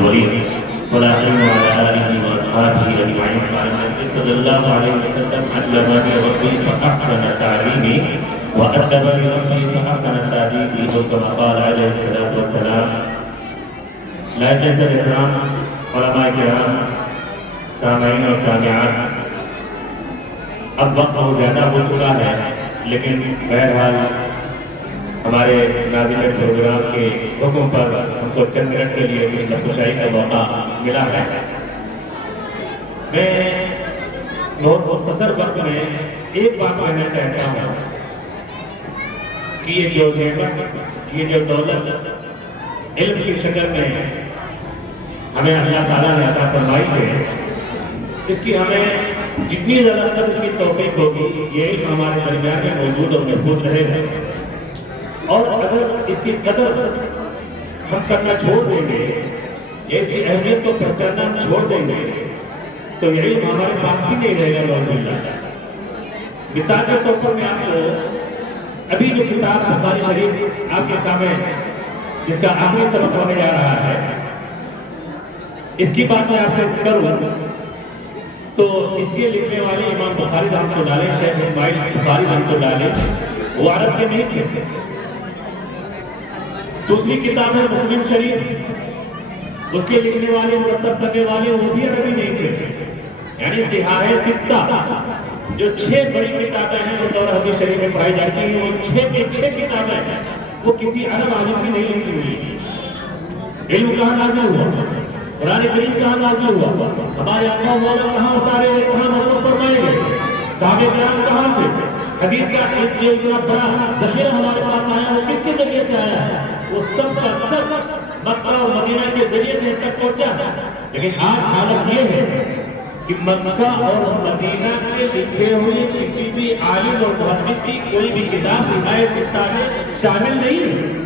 الأولين والآخرين وعلى آله وأصحابه أجمعين. قال النبي صلى الله عليه وسلم علمني ربي فأحسن تعليمي وأدبني ربي فأحسن تأديبي أو كما قال عليه الصلاة والسلام. لائق احترام علماء کرام، سامعین اور سامعات، اب وقت بہت زیادہ ہو چکا ہے، لیکن بہرحال ہمارے ناظرین پروگرام کے حکم پر ہم کو چند منٹ کے لیے نقشائی کا موقع ملا ہے. میں بہت مختصر وقت میں ایک بات کہنا چاہتا ہوں کہ یہ جو نعمت، یہ جو دولت علم کی شکل میں ہمیں اللہ تعالیٰ نے عطا فرمائی ہے، اس کی ہمیں جتنی زیادہ تر اس کی توفیق ہوگی یہ علم ہمارے درمیان میں موجود اور محفوظ رہے گا. اور اگر اس کی قدر ہم کرنا چھوڑ دیں گے یا اس کی اہمیت کو پہچاننا ہم چھوڑ دیں گے تو یہ علم ہمارے پاس بھی نہیں رہے گا. نعوذ باللہ. مثال کے طور پر میں آپ کو ابھی جو کتاب بخاری شریف آپ کے سامنے جس کا آخری سبق ہونے جا رہا ہے، اس کی بات میں آپ سے کروں تو اس کے لکھنے والے امام بخاری رحمۃ اللہ علیہ، شیخ اسماعیل بخاری رحمۃ اللہ علیہ، وہ عرب کے نہیں تھے. دوسری کتاب ہے مسلم شریف، اس کے لکھنے والے، مرتب کرنے والے وہ بھی عربی نہیں تھے. یعنی صحاح ستہ جو 6 بڑی کتابیں ہیں وہ دور حدیث شریف میں پڑھائی جاتی ہیں، وہ 6 کی 6 کتابیں ہیں وہ کسی عرب عالم کی نہیں لکھی ہوئی. علم کہاں نازل ہوا؟ قرآن کریم کہاں نازل ہوا؟ ہمارے آقا مولا کہاں اتارے گئے، کہاں محفوظ فرمائے گئے؟ صحابہ کرام کہاں تھے؟ حدیث کا اتنا بڑا ذخیرہ ہمارے پاس آیا وہ کس کے ذریعے سے آیا ہے؟ وہ سب کا سب مکہ اور مدینہ کے ذریعے سے تک پہنچا. لیکن آج حالت یہ ہے کہ مکہ اور مدینہ کے لکھے ہوئے کسی بھی عالم اور محدث کی کوئی بھی کتاب صحاح ستہ میں شامل نہیں ہے.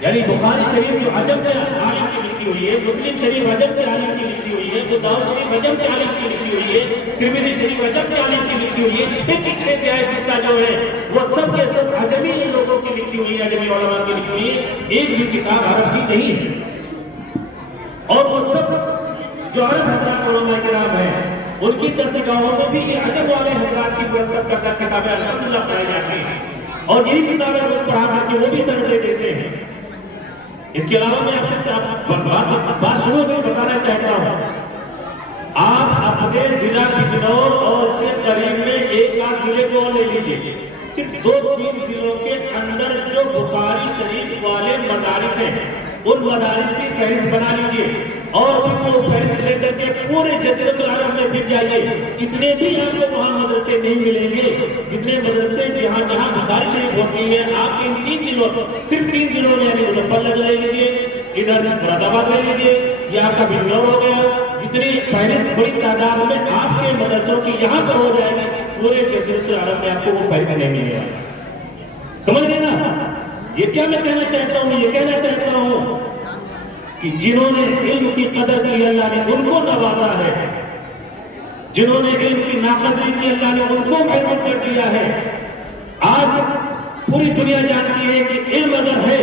یعنی بخاری شریف جو عجم کے عالم کی لکھی ہوئی ہے، مسلم شریف عجم کے عالم کی لکھی ہوئی ہے، ابو داؤد شریف عجم کے عالم کی لکھی ہوئی ہے، ترمذی شریف عجم کے عالم کی لکھی ہوئی ہے. 6 کی 6 صحاح ستہ جو ہے وہ سب کے سب عجمی لوگوں کی لکھی ہوئی ہے، عجمی علماء کی لکھی ہوئی ہے. ایک بھی کتاب عرب کی نہیں ہے. اور وہ سب جو عرب حضرات علماء کرام ہیں ان کی درسگاہوں میں بھی یہ عجم والے حضرات کی مرتب کر کتابیں الحمدللہ پڑھائی جاتی ہیں، اور یہی کتابیں وہ پڑھا کر کے وہ بھی سندیں دیتے ہیں. اس کے علاوہ میں آپ سے بات شروع میں بتانا چاہتا ہوں، آپ اپنے ضلع بجنور اور اس کے قریب میں ایک آدھ ضلع کو لے لیجیے، صرف 2-3 ضلعوں کے اندر جو بخاری شریف والے مدارس ہیں ان مدارس کی فہرست بنا لیجیے اور ان کو فہرست لے کر کے پورے جزیرۃ العرب میں پھر جائیے. اتنے بھی آپ کو وہاں مدرسے نہیں ملیں گے جتنے مدرسے جہاں جہاں بخاری شریف ہوتی ہے. آپ ان 3 ضلعوں صرف 3 ضلعوں میں یعنی مظفر نگر لے لیجیے، ادھر مراد آباد لے لیجیے، یہ آپ کا بجنور ہو گیا. جتنی فہرست بڑی تعداد میں آپ کے مدرسوں کی یہاں پر ہو جائے گی، پورے جزیرۃ العرب میں آپ کو وہ فہرست نہیں ملے گا. سمجھ گئے نا؟ یہ کیا میں کہنا چاہتا ہوں؟ یہ کہنا چاہتا ہوں کہ جنہوں نے علم کی قدر کی اللہ نے ان کو نوازا ہے، جنہوں نے علم کی ناقدری کی اللہ نے ان کو محروم کر دیا ہے. آج پوری دنیا جانتی ہے کہ علم اگر ہے،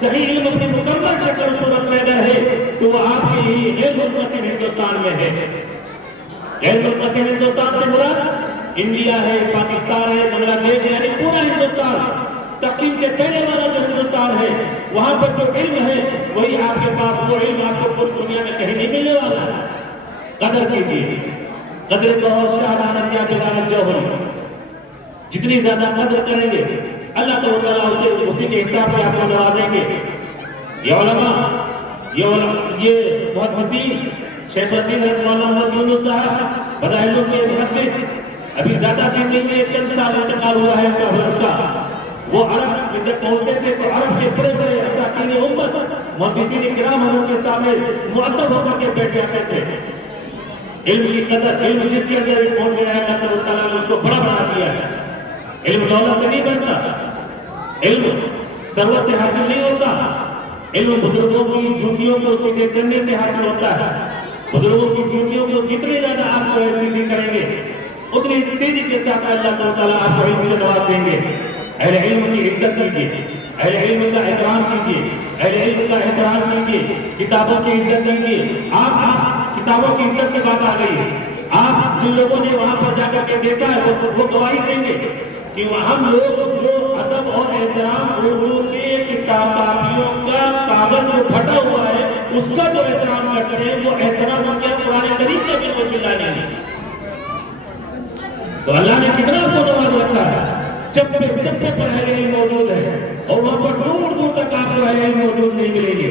صحیح علم اپنی مکمل شکل و صورت میں اگر ہے تو وہ آپ کے ہی غیر منقسم ہندوستان میں ہے. غیر منقسم ہندوستان سے مراد انڈیا ہے، پاکستان ہے، بنگلہ دیش ہے، یعنی پورا ہندوستان. تقسیم سے پہلے والا جو ہندوستان ہے وہاں پر جو علم ہے وہی آپ کے پاس، وہ علم آپ کو پوری دنیا میں کہیں نہیں ملنے والا ہے. قدر کیجیے. قدر بہت شاہانہ یا بغیر جوہر، جتنی زیادہ قدر کریں گے اللہ تعالیٰ اسی کے حساب سے آپ کو نوازیں گے. یہ علماء، یہ محدثین، شیخ الحدیث مولانا محمد یونس صاحب بدائل کے محدث، ابھی زیادہ دن نہیں میں چند سال انتقال ہوا ہے ان کا حضرت کا. وہ عرب جب پہنچتے تھے تو عرب کے بڑے بڑے اساتین امت محدثین کرام ان کے سامنے مؤدب ہو کر کے بیٹھ جاتے تھے. علم کی قدر، علم جس کے اندر پہنچ گیا ہے اللہ تعالیٰ نے اس کو بڑا بنا دیا ہے. علم دولت سے نہیں بنتا، علم ثروت سے حاصل نہیں ہوتا. علم بزرگوں کی جوتیوں کو سیدھے کرنے سے حاصل ہوتا ہے. بزرگوں کی جوتیوں کو جتنی زیادہ آپ کو سیدھی کریں گے اتنی تیزی کے ساتھ اللہ تعالیٰ آپ کو علم سے نواز دیں گے. اہل علم کی عزت کیجیے، اہل علم کا احترام کیجیے. اہل علم کا احترام کیجیے، کتابوں کی عزت کیجیے۔ آپ کتابوں کی عزت کی بات آ گئی ہے، آپ جن لوگوں نے وہاں پر جا کر کے دیکھا ہے وہ گواہی دیں گے کہ ہم لوگ جو ادب اور احترام اردو کے کتاب کاپیوں کا کاغذ جو پھٹا ہوا ہے اس کا جو احترام کرتے ہیں وہ احترام ان کے قرآن کریم کے بھی ملا نہیں ہے۔ تو اللہ نے کتنا آپ کو نواز رکھا ہے، چپے چپے پر اہل علم موجود ہے، اور وہاں پر دور دور تک آپ کو اہل علم موجود نہیں ملیں گے۔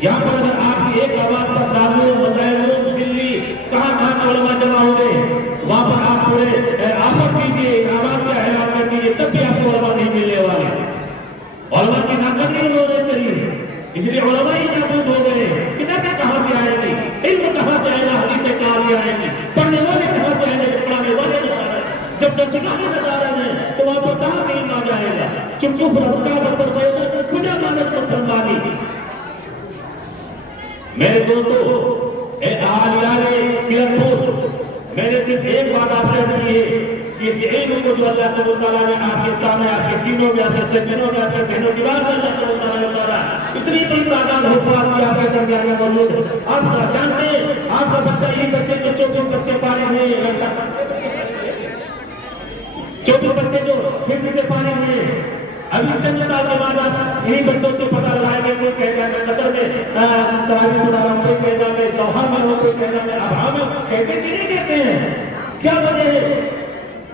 یہاں پر اگر آپ کی ایک آواز پر دارو مظاہروں دلی کہاں کے علماء جمع ہو گئے، وہاں پر آپ پورے آفت کیجیے، آواز کا اعلان کر دیجیے، تب بھی آپ کو علماء نہیں ملنے والے۔ علماء کی ناقدری انہوں نے کری، اس لیے علماء ہی نابود ہو گئے۔ کتابیں کہاں سے آئیں گی، علم کہاں سے آئے گا، حدیثیں کہاں سے آئیں گی، پڑھنے والے کہاں سے آئیں گے، پڑھانے والے کہاں سے؟ جب دستگاہ میں نظر رہے ہیں تو وہاں پر کہاں سے علم آ جائے گا؟ چکو فرسکا بطر سید کجا مانت مسلمانی۔ میرے دوستو، اے اہالیان کلرپور، میں نے صرف ایک بات آپ سے عرض کی ہے کہ اس علم کو جو اللہ تعالیٰ نے آپ کے سامنے، آپ کے سینوں میں، آپ کے سینوں میں، آپ کے ذہن و دماغ میں اللہ تعالیٰ نے اتارا، اتنی بڑی تعداد حفاظ کی آپ کے درمیان میں موجود ہے۔ آپ جانتے ہیں آپ کا بچہ، یہ بچے جو 24 بچے فارغ ہوئے ہیں، 24 بچے جو حفظ سے فارغ ہوئے ہیں، ابھی چند سال کے بعد آپ انہی بچوں سے پتہ لگائیں گے، کوئی کہتا ہے قطر میں تراویح پڑھا رہا ہوں، کوئی کہتا ہے دوحہ میں ہوں، کوئی کہتا ہے ابہا میں ہوں۔ کہتے کہ نہیں کہتے ہیں؟ کیا وجہ ہے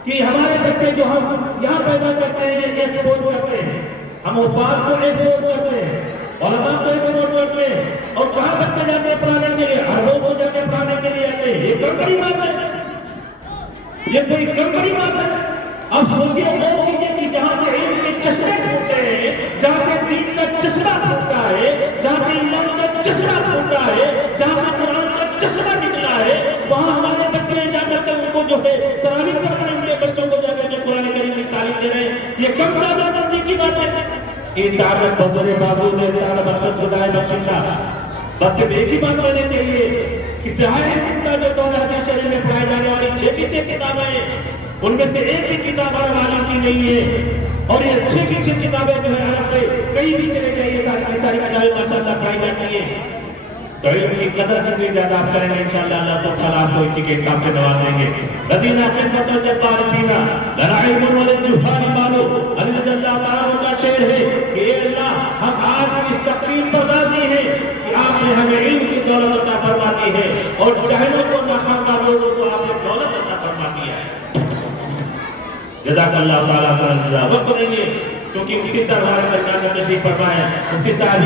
کہ ہمارے بچے جو ہم یہاں پیدا کرتے ہیں یہ ایکسپورٹ کرتے ہیں، ہم حفاظ کو ایکسپورٹ کرتے ہیں، علماء کو ایکسپورٹ کرتے ہیں، اور کہاں بچے جاتے ہیں پڑھانے کے لیے؟ عربوں کو جا کے پڑھانے کے لیے آتے ہیں۔ یہ کم بڑی بات ہے، یہ کوئی کم بڑی بات ہے؟ اب سوچیے غور کیجیے کہ جہاں سے علم کے چشمے پھوٹتے ہیں، جہاں سے دین کا چشمہ پھوٹتا ہے، جہاں سے ایمان کا چشمہ پھوٹتا ہے، جہاں سے قرآن کا چشمہ نکلا ہے، وہاں ہمارے بچے جا کر کے ان کو جو ہے تراویح پڑھنے والے بچوں کو جا کر کے قرآن کریم کی تعلیم دے رہے ہیں۔ یہ کم سعادت بننے کی بات ہے؟ یہ سعادت بزرگ بازو میں تعالیٰ بخشت خدا بخشندہ، بس صرف ایک ہی بات لینے چاہیے کہ سہائے سکتا جو دولہ حدیث شریف میں پڑھائی جانے والی 6 کی 6 کتابیں ہیں، ان میں سے ایک بھی کتاب عرب عالم کی نہیں ہے، اور یہ 6 کی 6 کتابیں جو ہے عرب میں کہیں بھی چلے جائیں، یہ ساری کتابیں ماشاءاللہ پڑھائی جاتی ہیں۔ تو علم کی قدر جتنی زیادہ آپ کریں گے انشاءاللہ اللہ تعالیٰ آپ کو اسی کے حساب سے نواز دیں گے۔ رضینا قسمت و جبار فینا لرائب وللجہال مالو، اللہ جل تعالیٰ کا شعر ہے کہ اے اللہ ہم آپ کی اس تقریر پر راضی ہیں کہ آپ نے ہمیں علم کی دولت عطا فرما دی ہے، اور جاہلوں کو ناخواندار لوگوں کو آپ نے دولت عطا فرما دیا ہے۔ جزاک اللہ تعالیٰ خیرا۔ وقت نہیں ہے کیونکہ مفتی صاحب ہمارے درمیان میں تشریف فرما ہے، مفتی صاحب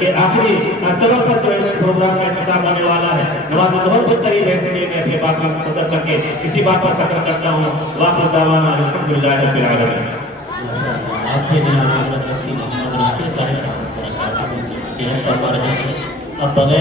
کے آخری سبق پر جو ہے پروگرام میں خطاب ہونے والا ہے، نماز ظہر بہت قریب ہے، اس لیے میں اپنے بات کا مختصر کر کے اسی بات پر فکر کرتا ہوں۔ وآخر دعوانا الحمدللہ رب العالمین۔ آپ سے جناب حضرت مفتی محمد راشد صاحب صحت فرما رہے ہیں۔ اب بغیر